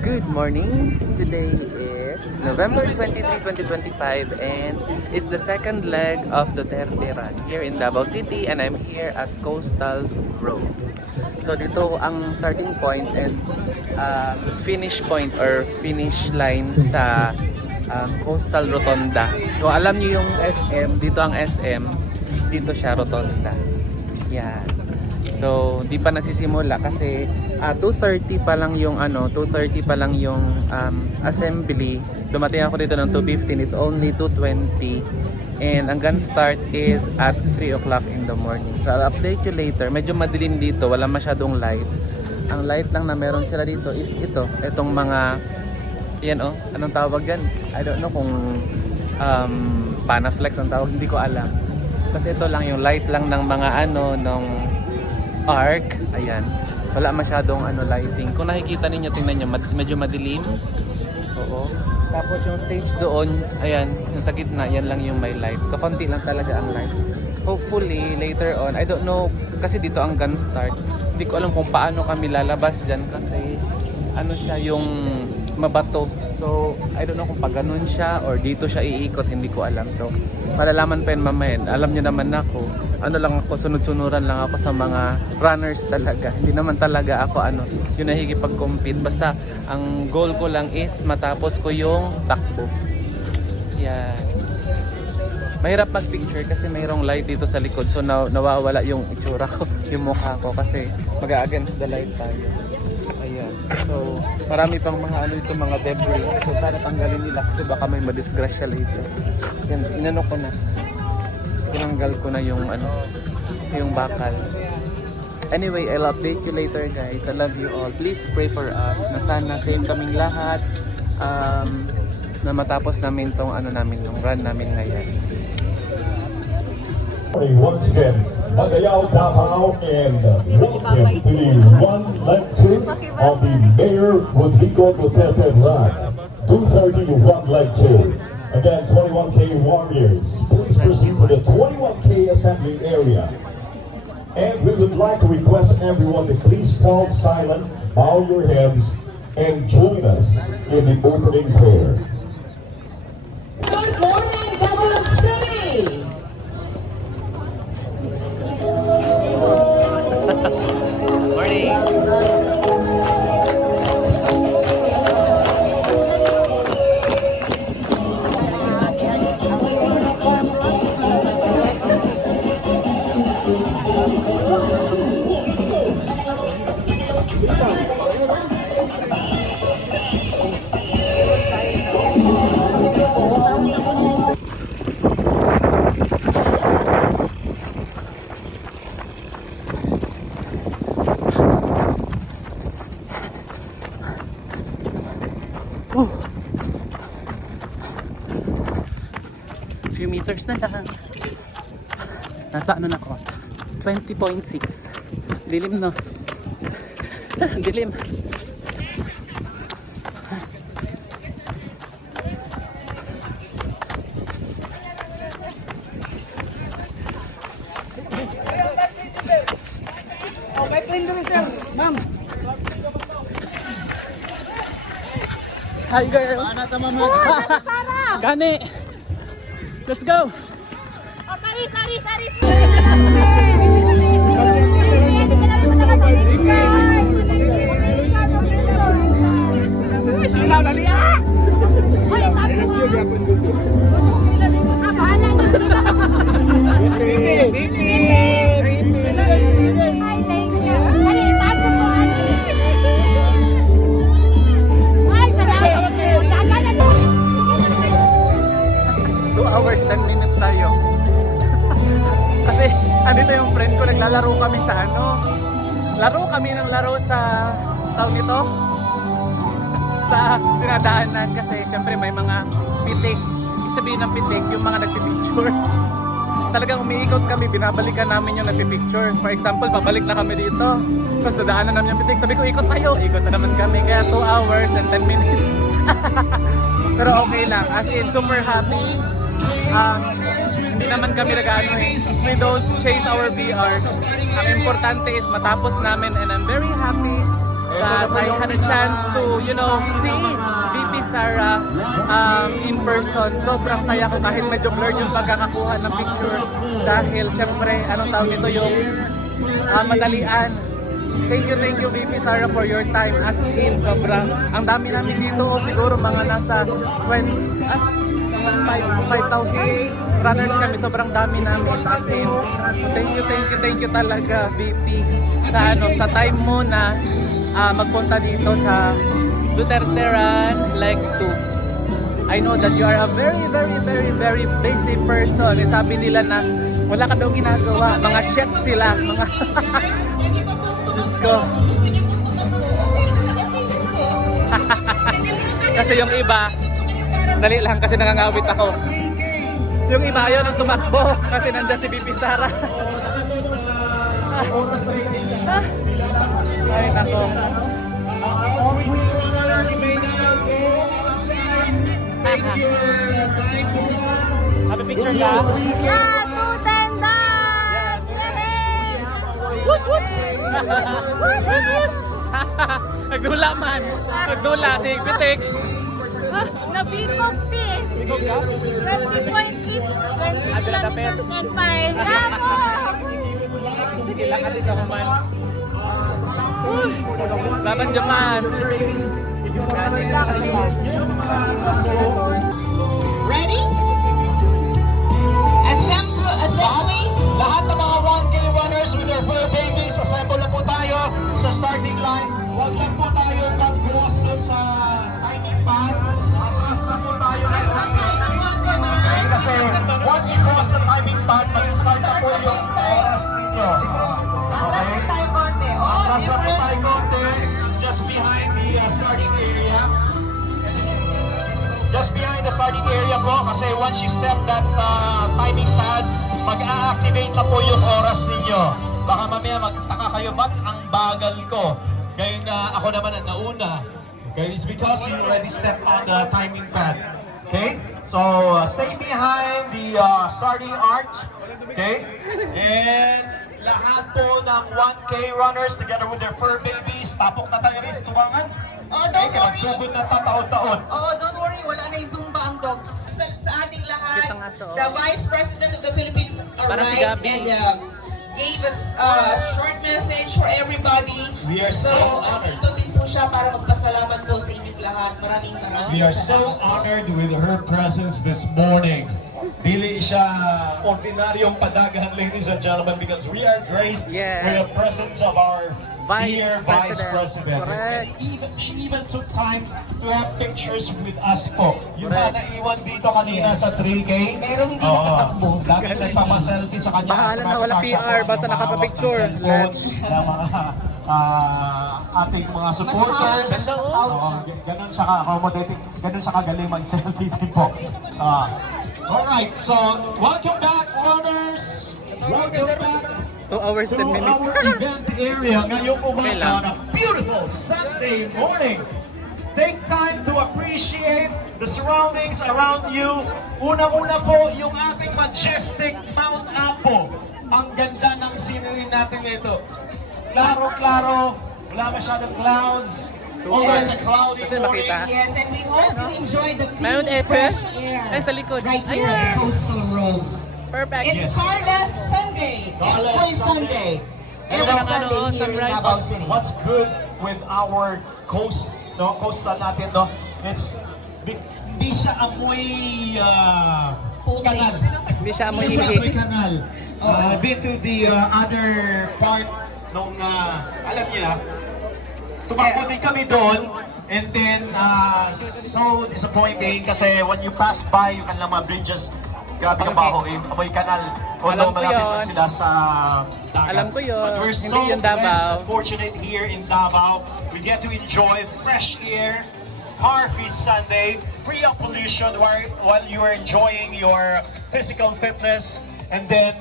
Good morning. Today is November 23, 2025 and it's the second leg of Duterte Run here in Davao City and I'm here at Coastal Road. So dito ang starting point and finish point or finish line sa Coastal Rotonda. Kung alam niyo yung SM, dito ang SM, dito siya Rotonda. Yan. So, di pa nagsisimula kasi 2:30 pa lang yung 2:30 pa lang yung assembly. Dumating ako dito ng 2:15. It's only 2:20. And ang gun start is at 3 o'clock in the morning. So, I'll update you later. Medyo madilim dito, wala masyadong light. Ang light lang na meron sila dito is itong mga yan anong tawag yan? I don't know kung Panaflex ang tawag, hindi ko alam. Kasi ito lang yung light lang ng mga ng arc, ayan. Wala masyadong lighting. Kung nakikita ninyo, tingnan nyo, medyo madilim. Oo. Tapos yung stage doon, ayan, yung sa gitna, yan lang yung may light. Kakunti lang talaga ang light. Hopefully, later on, I don't know, kasi dito ang gun start. Hindi ko alam kung paano kami lalabas dyan kasi siya yung mabato. So, I don't know kung pag ganun siya or dito siya iikot, hindi ko alam. So, malalaman pa yun mamaya. Alam nyo naman ako, lang ako, sunod-sunuran lang ako sa mga runners talaga. Hindi naman talaga ako yung nakikipag-compete. Basta, ang goal ko lang is matapos ko yung takbo. Yan. Mahirap mag-picture kasi mayroong light dito sa likod. So, nawawala yung itsura ko, yung mukha ko kasi mag-against the light tayo. Ayan. So, marami pang mga debris. So, sana tanggalin nila kasi baka may madisgrasya later. Yan, inano ko na. Tinanggal ko na yung yung bakal. Anyway, I'll update you later guys. I love you all. Please pray for us na sana safe kaming lahat. Na matapos namin tong yung run namin ngayon. Once again, Magayaw Davao and welcome to the Run Leg 2 of the Mayor Rodrigo Duterte Run. 2:30 Run Leg 2. Again, 21K warriors, please proceed to the 21K assembly area. And we would like to request everyone to please fall silent, bow your heads, and join us in the opening prayer. Good morning, Davao City! Morning! 2 meters na lang. Nasa na ako? 20.6. Dilim no? Dilim. May friend rin sir, ma'am. Hi girl. Gani. Let's go. Oh, sorry. Sila dali ah. Hoy, sabi mo. Bahala na. Ay, thank you. Dali, tago mo. Ay, salamat. 2 hours, 10 minutes tayo. Kasi andito yung friend ko, naglalaro kami sa laro kami ng laro sa tawag nito sa dinadaanan kasi syempre may mga pitik. Ibig sabihin ng pitik, yung mga nagpipicture. Talagang umiikot kami, binabalikan namin yung nagpipicture. For example, babalik na kami dito. Tapos dadaanan namin yung pitik. Sabi ko, ikot tayo. Ikot na naman kami. Kaya 2 hours and 10 minutes. Pero okay lang. As in, super happy. Hindi naman kami we don't chase our BR. Ang importante is matapos namin and I'm very happy that I had a chance to, you know, see VP Sara in person. Sobrang saya ko kahit medyo blurred yung pagkakakuha ng picture dahil syempre, anong tawag nito yung madalian. Thank you VP Sara for your time as in sobrang ang dami namin dito siguro mga nasa 5,000 runners kami, sobrang dami namin as in. Thank you talaga VP sa sa time mo na magpunta dito sa Duterte Run Leg 2. I know that you are a very busy person. Sabi nila na wala ka daw ginagawa, mga chef sila, mga Diyos ko. Kasi yung iba, dali lang kasi nangangawit ako. Yung iba ayaw nang tumakbo kasi nandyan si VP Sara. Ay, nako. Happy picture ka? Woot woot! Nagdula man. Nagdula si Pitik. Nabikog din. 20.8, 20.5. Bravo! Sige, lakad ka man. Laban Japan. Ready? Assembly. Lahat ng mga 1K runners with their fur babies, assemble na po tayo sa starting line. Huwag lang po tayo mag-cross dun sa timing pad. Mag-cross na po tayo. Okay, kasi once you cross the timing pad, mag-start na po yung oras ninyo. Okay? Atras na po tayo konti. Just behind the starting area. Just behind the starting area po, kasi once you step that timing pad, mag-a-activate na po yung oras ninyo. Baka mamaya magtaka kayo, ba't ang bagal ko? Kaya ako naman ang nauna. Okay, it's because you already stepped on the timing pad. Okay? So, stay behind the starting arch. Okay? And lahat po ng 1K runners together with their fur babies, tapok na tayo rin sa tuwangan. Oh, don't worry. Magsugod na tataon-taon. Oh, don't worry. Wala na yung Zumba ang dogs. Sa ating lahat, Kita nga to. the Vice President of the Philippines Para si arrived Gabi. and gave us a short message for everybody. We are so honored. Ito din po siya para magpasalamat po sa inyong lahat. Maraming We are so honored with her presence this morning. Dili siya ordinaryong padagahan, ladies and gentlemen, because we are graced Yes. with the presence of our Vice dear Vice President. President. Correct. And she even took time to have pictures with us po. Yung mga naiwan dito kanina sa 3K. Meron hindi nakatakbo. Dami nagpapa-selfie sa kanya. Bahala na, wala PR, basta nakapapicture. Ng mga ating mga supporters. Ganda, oh. Oo, ganun siya ka-accommodating, ganun siya kagaling mag-selfie din po. Alright, so welcome back, runners! Welcome back 2 hours, 10 to minutes. our event area ngayong Okay lang. umaga on a beautiful Sunday morning. Take time to appreciate the surroundings around you. Unang-una po, yung ating majestic Mount Apo. Ang ganda ng scenery natin ito. Klaro-klaro, wala masyadong clouds. Although it's a cloudy Kasi morning. makita. Yes, and we hope you enjoy the Mayroon clean, epe. fresh air Ay, sa likod. right here on Ayan. Coastal Road. Perfect. It's Carlos Sunday. Carlos Every Sunday. Sunday. Meron Every ng Sunday here in sunrise. Davao City. What's good with our coast, no, coastal natin, no? It's hindi siya amoy kanal. Hindi siya amoy Hindi siya ihi. amoy kanal. I've been to the other part nung alam niya, tumakbo din kami doon. And then, so disappointing kasi when you pass by, you can lang mga bridges, grabe ka baho, amoy kanal. Alam ko malapit yun. na sila sa dagat. Alam ko yun. But we're Hindi so yun Davao. blessed and fortunate here in Davao. We get to enjoy fresh air, car-free Sunday, free of pollution while you are enjoying your physical fitness. And then,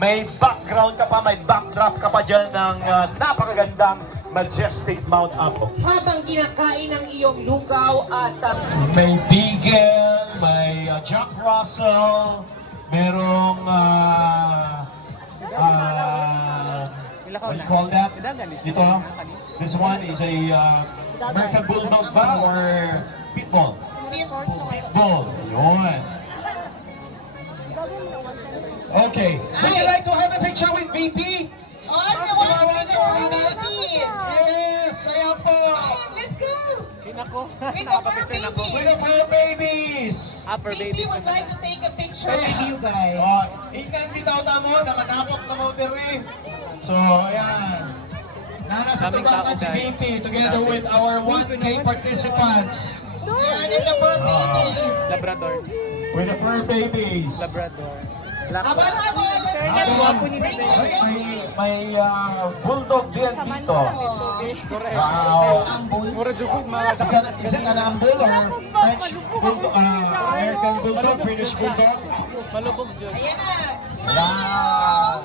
may background ka pa, may backdrop ka pa dyan ng napakagandang majestic Mount Apo. Habang kinakain ng iyong lugaw at May Beagle, may Jack Russell, merong what do you call that? Ito, This one is a American Bulldog ba or Pitbull? Pitbull. Yun. Okay. Would you like to have a picture with VP? On the ones with the babies. Yes, ayan po. Let's go. Sinako. With the fur With the babies. four babies. Upper Baby baby. would like to take a picture with you guys. Ingnan bitaw na mo, namanakot na mo diri. So, ayan. Nana sa Daming tubangan tao, si guys. VP together with our 1K participants. Yan, and the fur babies. Labrador. With the fur babies. Labrador. Black. Habal-habal, let's go. Bring your babies. May bulldog din dito. Correct. Wow. Mura jukog mga Is it an ambul or French bulldog, American bulldog, British bulldog? malubog dyan. Ayan na. Smile.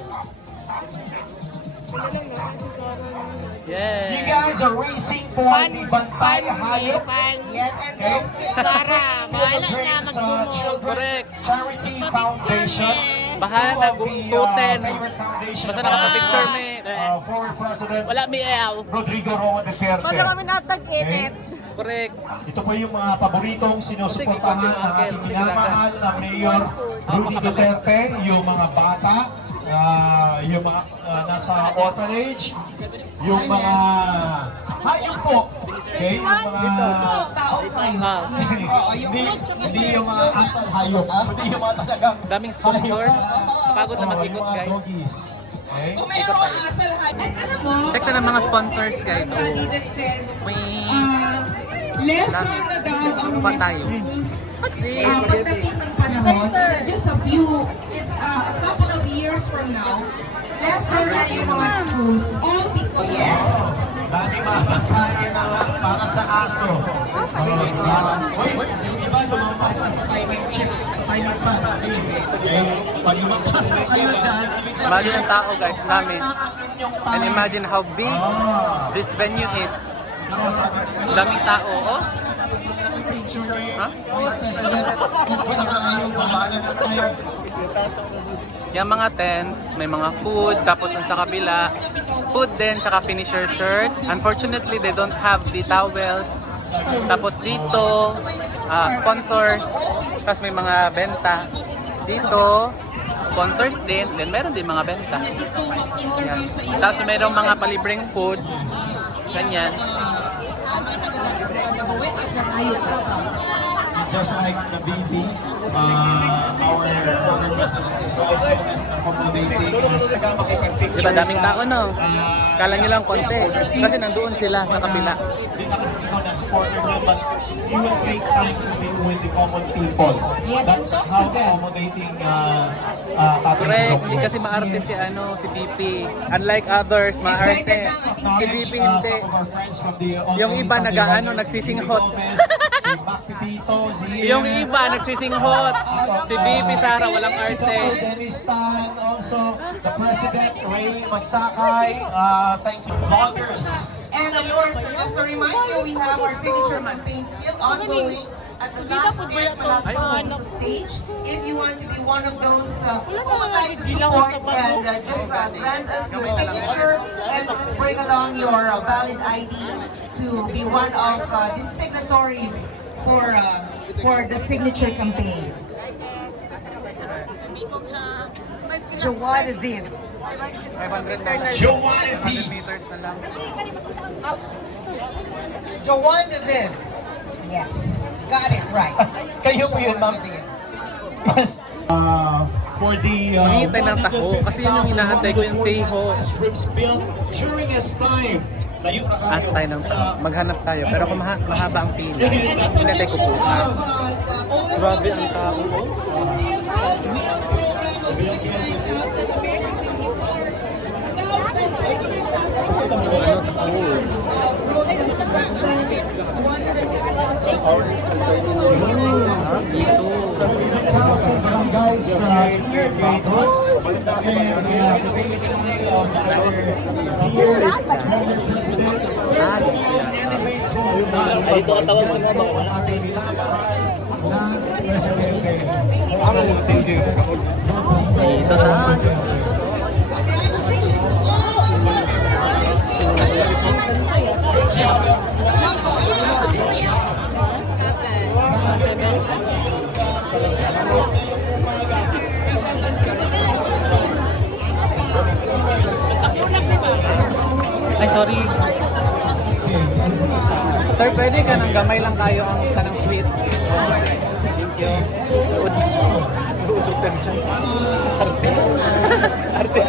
You Yeah. guys are racing for the Bantay Hayop. Yes, and Okay. Para. Philippines Children Correct. Charity Foundation. Bahala na, One of the, guten. favorite foundation Basta of nakapapicture our, me. former President Wala mi el. Rodrigo Roa Duterte. Okay? Correct. Ito po yung mga paboritong sinusuportahan ng ating minamahal na Mayor Rudy Duterte, yung mga bata, yung mga nasa orphanage, yung mga hayop po. Okay? Yung mga Tao kayo. Ah, hindi yung mga asal hayop, hindi yung mga talagang daming sponsors. hayop. Pagod na mag-ikot, Yung mga guys. doggies. Okay? Kung mayroong asal ha. At alam mo, Check na ng mga sponsors, guys. there's a study that says, Wait. lesson na daw ang Pa tayo. schools. Pagdating ng panahon, just a few, it's a couple of years from now, lesson na yung mga schools. All because, yes. Dami mga pagkain na para sa aso. Wait, yung iba lumampas na sa timing chip, sa timing pad. Okay? Pag lumampas mo kayo dyan, ibig Imagine sabihin, ang tao, guys, dami. start na ang inyong time. And imagine how big this venue is. Daming tao, oh. Picture ni Ha? Vice President. Kung pinakaayaw, bahala na tayo. Yung mga tents, may mga food, tapos ang sa kabila, food din, tsaka finisher shirt. Unfortunately, they don't have the towels. Tapos dito, sponsors, tapos may mga benta. Dito, sponsors din, then meron din mga benta. Yan. Tapos mayroong mga palibreng food. Ganyan. Just like the VP, our former president is also as accommodating as makipag-picture Diba, daming tao, no? Kala nyo lang konti. Kasi nandoon sila sa kabila. Hindi na kasi ikaw na supporter niya, but you will take time to be with the common people. Yes, That's and talk how to them. accommodating Correct. Hindi kasi maarte si si VP. Unlike others, maarte. Excited na ang Si VP hindi. Yung Yung iba nagsisinghot. Si Mac Pipito, si Yung iba nagsisinghot. Si VP Sara walang arte. Dennis Tan, also the President Ray Magsakay. Thank you, vloggers. And of course, just to remind you, we have our signature campaign still ongoing. At the last step, malapit na sa stage. If you want to be one of those who would like to support and just grant us your signature and just bring along your valid ID to be one of the signatories for the signature campaign. Jawad Viv. 500 Joanne V. meters na lang. Jawad Viv. Yes, got it right. Kayo po yun, ma'am. Yes. For the Hintay ng taho, kasi yun yung inaantay ko, yung teho. strips built during his time. As tayo ng taho. Maghanap tayo. Pero kung mahaba ang pila, hinatay ko po. Grabe ang tao. Barangays cleared by drugs and the baseline of our dear former president will elevate to ang ating minamahal na presidente. Thank you. Dito na. Congratulations! Ay, sorry. Sir, pwede ka ng gamay lang kayo ang kanang sweet. Thank you. Arte.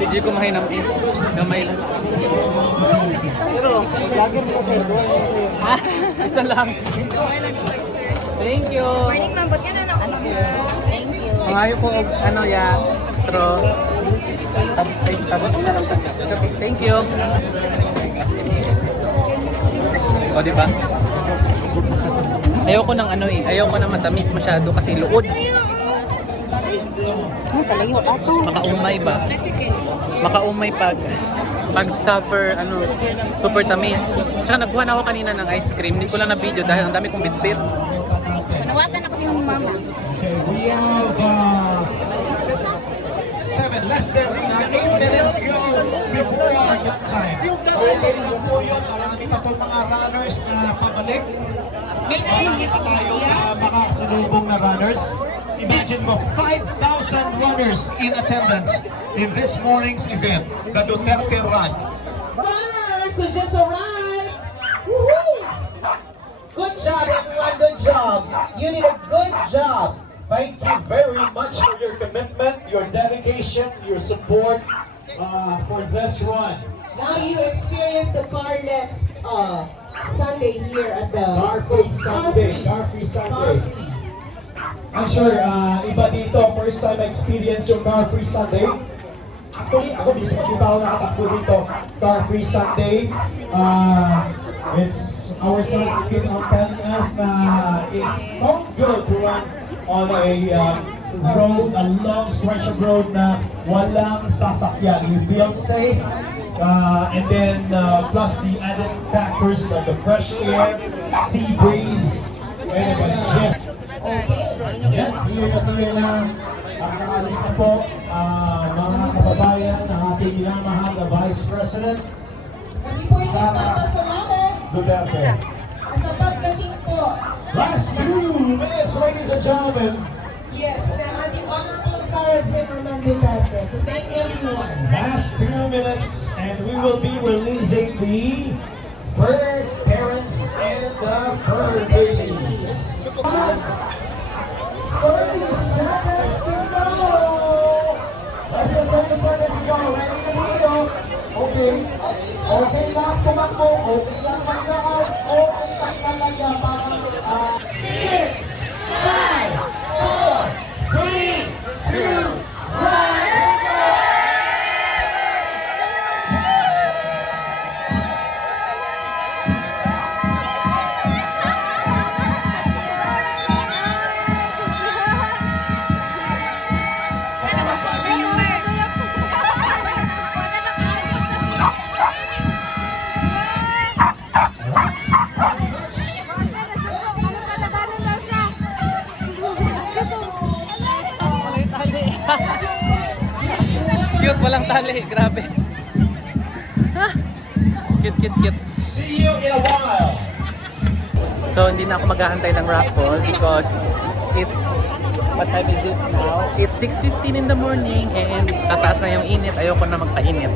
Hindi ko mahin ng is. Gamay lang. Pero, lagyan mo kasi doon. Isa lang. Thank you. Morning, ma'am. Ba't ka na Thank you. Ngayon po, ano ya, straw. Thank you. O, diba? Ayoko ng ano eh. Ayoko ng matamis masyado kasi luod. Talaga ato. Makaumay ba? Makaumay pag super ano super tamis. Tsaka nagbuhan ako kanina ng ice cream. Hindi ko lang na video dahil ang dami kong bitbit. Nawakan ako si mama. Okay, we have 7, less than 8 minutes to go before our gun time. Okay lang po yun. Marami pa po mga runners na pabalik. Marami pa tayo na makakasalubong na runners. Imagine mo, 5,000 runners in attendance in this morning's event, the Duterte Run. Runners who just arrived. Woohoo! Good job, everyone. Good job. You did a good job. Thank you very much for your commitment, your dedication, your support for this run. Now you experience the carless Sunday here at the Car-free Sunday. Car-free. I'm sure iba dito, first time experience yung Car-free Sunday. Actually, ako mismo, di ba ako nakatakbo dito, Car-free Sunday. It's our son keep on telling us na it's so good to run on a road, a long stretch of road na walang sasakyan. You feel safe. And then plus the added factors like the fresh air, sea breeze, and just yan, clear na nakaalis na po mga kababayan ng ating minamahal na Vice President Kami po yung nagpapasalamat Duterte. sa pagdating po. Last 2 minutes, ladies and gentlemen. Yes, na ating honorable Sarah Zimmerman Duterte. To thank everyone. Last 2 minutes, and we will be releasing the fur parents and the fur babies. 30 seconds to go! Less than 30 seconds to go. Ready na po kayo? Okay. Okay lang tumakbo. Okay lang maglakad. Okay lang talaga. Parang, 6, 5, 4, 3, 2, 1. Cute, walang tali. Grabe. Cute. see you in a while. So, hindi na ako maghahantay ng raffle because it's, what time is it now? It's 6:15 in the morning and tataas na yung init. Ayoko na magpainit.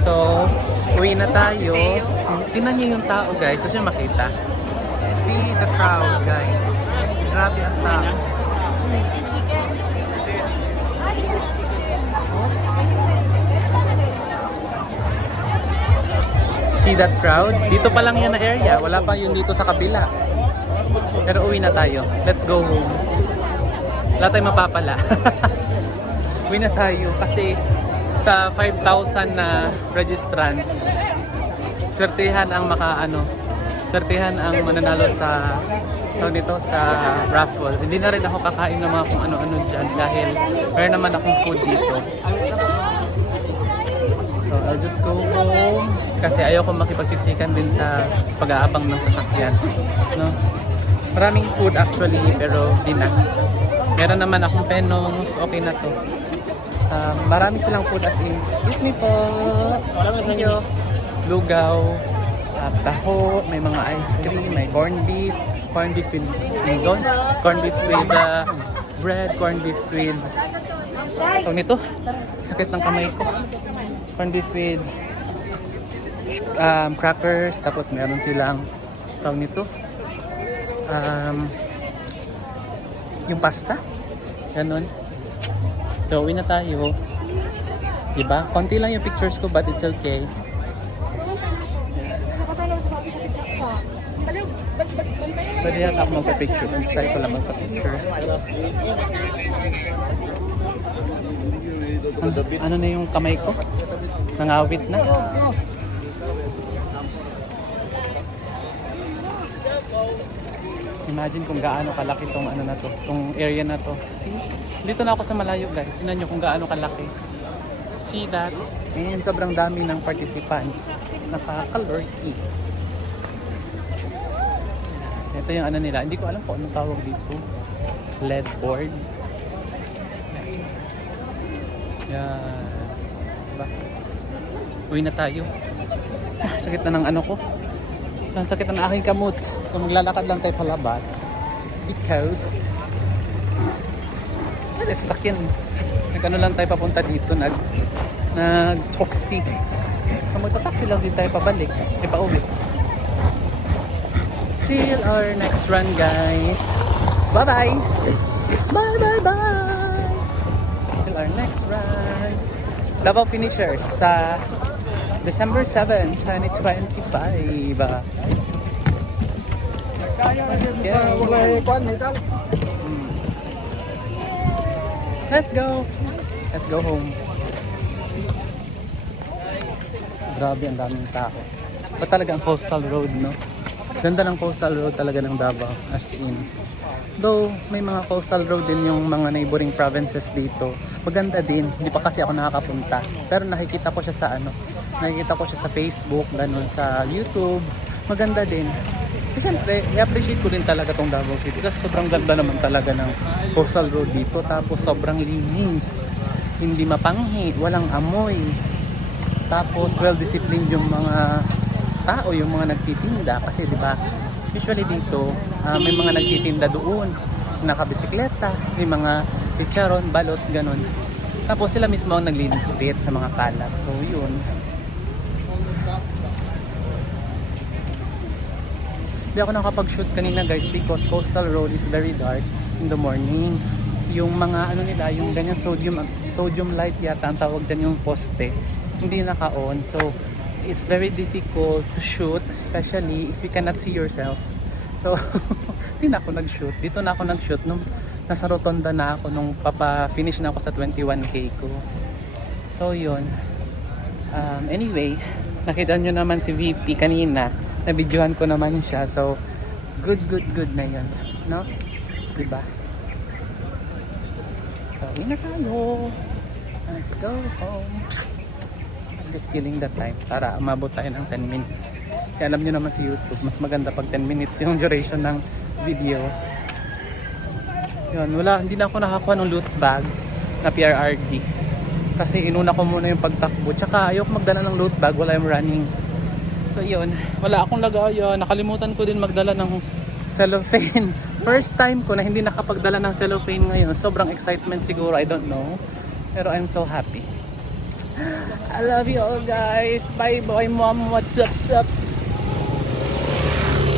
So, uwi na tayo. Tingnan niyo yung tao, guys. Gusto niyo makita. See the crowd, guys. Grabe ang tao. See that crowd? Dito pa lang yan na area. Wala pa yung dito sa kabila. Pero uwi na tayo. Let's go home. Wala tayong mapapala. Uwi na tayo kasi sa 5,000 na registrants, swertihan ang swertihan ang mananalo sa dito sa raffle. Hindi na rin ako kakain ng mga kung ano-ano dyan dahil meron naman akong food dito. So I'll just go home kasi ayoko makipagsiksikan din sa pag-aabang ng sasakyan. No? Maraming food actually pero di na. Meron naman akong penons, okay na to. Marami silang food as in. Excuse me po. Thank you. lugaw, taho, may mga ice cream, may corned beef with lindon, corned beef with bread, corned beef with tawag nito, sakit ng kamay ko, corned beef with crackers, tapos meron silang tawag nito, yung pasta, ganun. So uwi na tayo, diba? Konti lang yung pictures ko but it's okay. Pwede yata ako magpa-picture. Try ko lang magpa-picture. Ano na yung kamay ko? Nangawit na. Imagine kung gaano kalaki tong ano na to, tong area na to. See? Dito na ako sa malayo guys. Tingnan nyo kung gaano kalaki. See that? And sobrang dami ng participants. Nakaka-lurky. Ito yung ano nila. Hindi ko alam kung anong tawag dito. LED board. Yan. Diba? Uwi na tayo. Sakit na ng ano ko. Ang sakit na ng aking kamot. So maglalakad lang tayo palabas. Because sakyan. Nag-ano lang tayo papunta dito. Nag-taxi. So magta-taxi lang din tayo pabalik. Pauwi. Till our next run guys. Bye bye. Bye bye bye. Till our next run. Davao finishers sa December 7, 2025. Let's go. Let's go home. Grabe, ang daming tao. Ba talaga ang coastal road, no? Ganda ng coastal road talaga ng Davao, as in. Though, may mga coastal road din yung mga neighboring provinces dito. Maganda din. Hindi pa kasi ako nakakapunta. Pero nakikita ko siya sa nakikita ko siya sa Facebook, ganun, sa YouTube. Maganda din. Siyempre, i-appreciate ko din talaga tong Davao City kasi sobrang ganda naman talaga ng coastal road dito. Tapos sobrang linis. Hindi mapanghi, walang amoy. Tapos well-disciplined yung mga tao, yung mga nagtitinda. Kasi di ba usually dito, may mga nagtitinda doon, nakabisikleta, may mga chicharon, balot, ganun. Tapos sila mismo ang naglilipit sa mga kalat. So yun. Hindi ako nakapag-shoot kanina guys because coastal road is very dark in the morning. Yung mga ano nila, yung ganyan sodium light yata ang tawag dyan, yung poste, hindi naka-on. So it's very difficult to shoot, especially if you cannot see yourself. So, hindi na ako nag-shoot. Dito na ako nag-shoot nung nasa rotonda na ako, nung papa-finish na ako sa 21K ko. So, yun. Anyway, nakita nyo naman si VP kanina. Na-videohan ko naman siya. So, good na yun. No? Diba? So, uwi na tayo. Let's go home. Just killing the time para umabot tayo ng 10 minutes. Kaya alam nyo naman si YouTube, mas maganda pag 10 minutes yung duration ng video. Yun, hindi na ako nakakuha ng loot bag na PRRD. Kasi inuna ko muna yung pagtakbo. Tsaka ayoko magdala ng loot bag while I'm running. So yun, wala akong lagayan. Nakalimutan ko din magdala ng cellophane. First time ko na hindi nakapagdala ng cellophane ngayon. Sobrang excitement siguro, I don't know. Pero I'm so happy. I love you all guys. Bye bye mom. What's up?